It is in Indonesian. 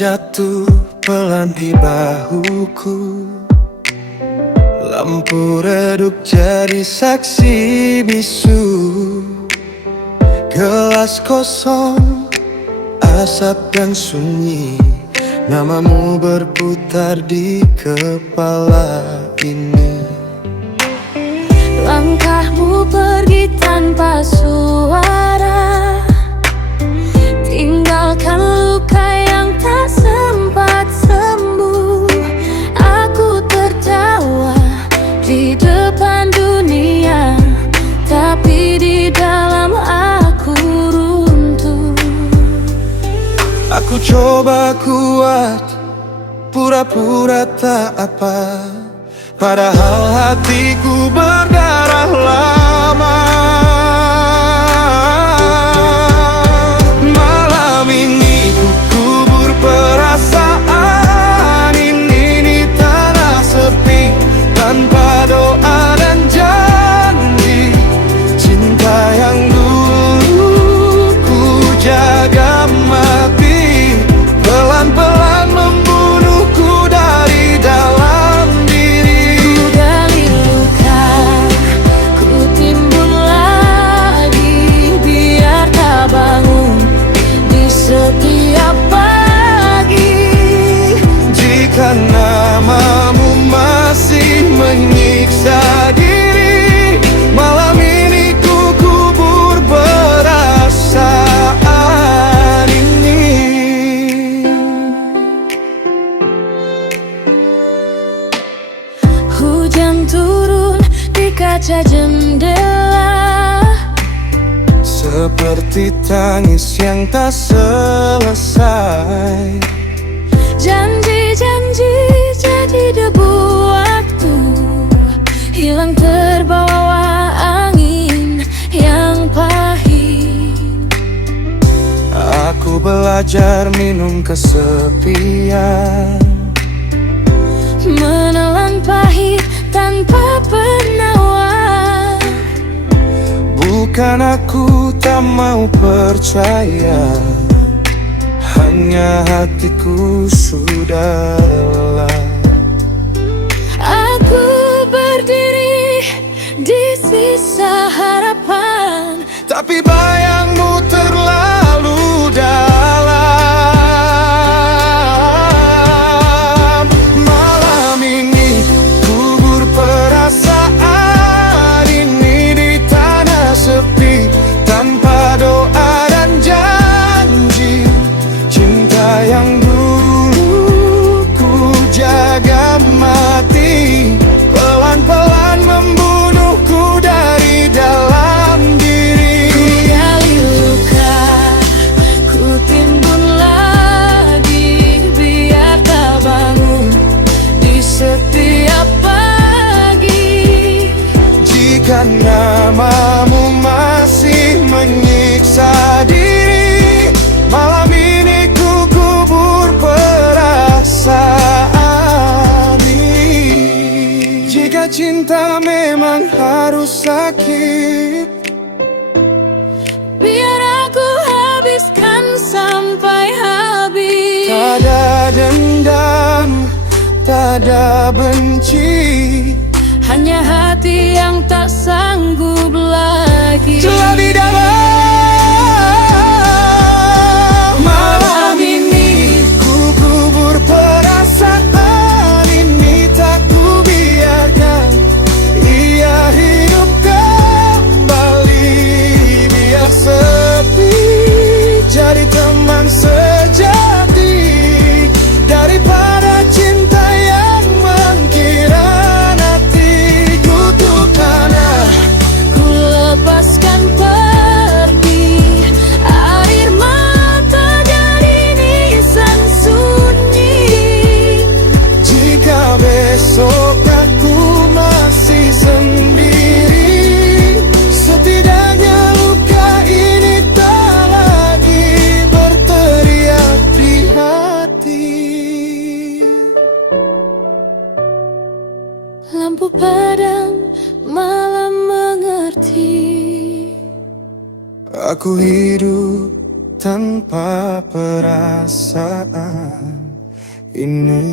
jatuh pelan di bahuku. Lampu redup jadi saksi bisu. Gelas kosong, asap dan sunyi. Namamu berputar di kepala ini. Langkahmu pergi tanpa suara, tinggalkan luka yang tak sempat sembuh. Aku tertawa di depan dunia, tapi di dalam aku runtuh. Aku coba kuat, pura-pura tak apa, padahal hatiku berdarah lama. Malam ini ku kubur perasaan ini di tanah sepi, tanpa doa dan janji. Cinta yang dulu ku jaga mati, pelan-pelan membunuhku dari dalam diri. Ku gali luka, ku timbun lagi, biar tak bangun di setiap pagi. Jika namamu masih menyiksa diri, malam ini ku kubur perasaan ini. Hujan turun di kaca jendela, Seperti tangis yang tak selesai. janji-janji jadi debu waktu, hilang terbawa angin yang pahit. Aku belajar minum kesepian, Menelan pahit tanpa penawar. bukan aku tak mau percaya, hanya hatiku sudah lelah. Aku berdiri di sisa harapan, Tapi bayangmu terlalu dalam. Malam ini kubur perasaan ini di tanah sepi, tanpa doa dan janji. Cinta yang dulu ku jaga mati, pelan-pelan membunuhku dari dalam diri. ku gali luka, ku timbun lagi, biar tak bangun di setiap pagi. Jika namamu masih menyiksa diri, malam ini ku kubur perasaan ini. Jika cinta memang harus sakit, Biar aku habiskan sampai habis. tak ada dendam, tak ada benci, Hanya hati yang tak sanggup lagi. telah di dalam. Malam ini ku kubur perasaan ini, tak ku biarkan ia hidup kembali. Biar sepi jadi teman sejati, daripada cinta yang mengkhianati. Kutukanlah, Ku lepaskan pergi, air mata jadi nisan sunyi. jika besok aku masih sendiri, setidaknya luka ini tak lagi berteriak di hati. Lampu padam, malam mengerti. Aku hidup tanpa perasaan ini.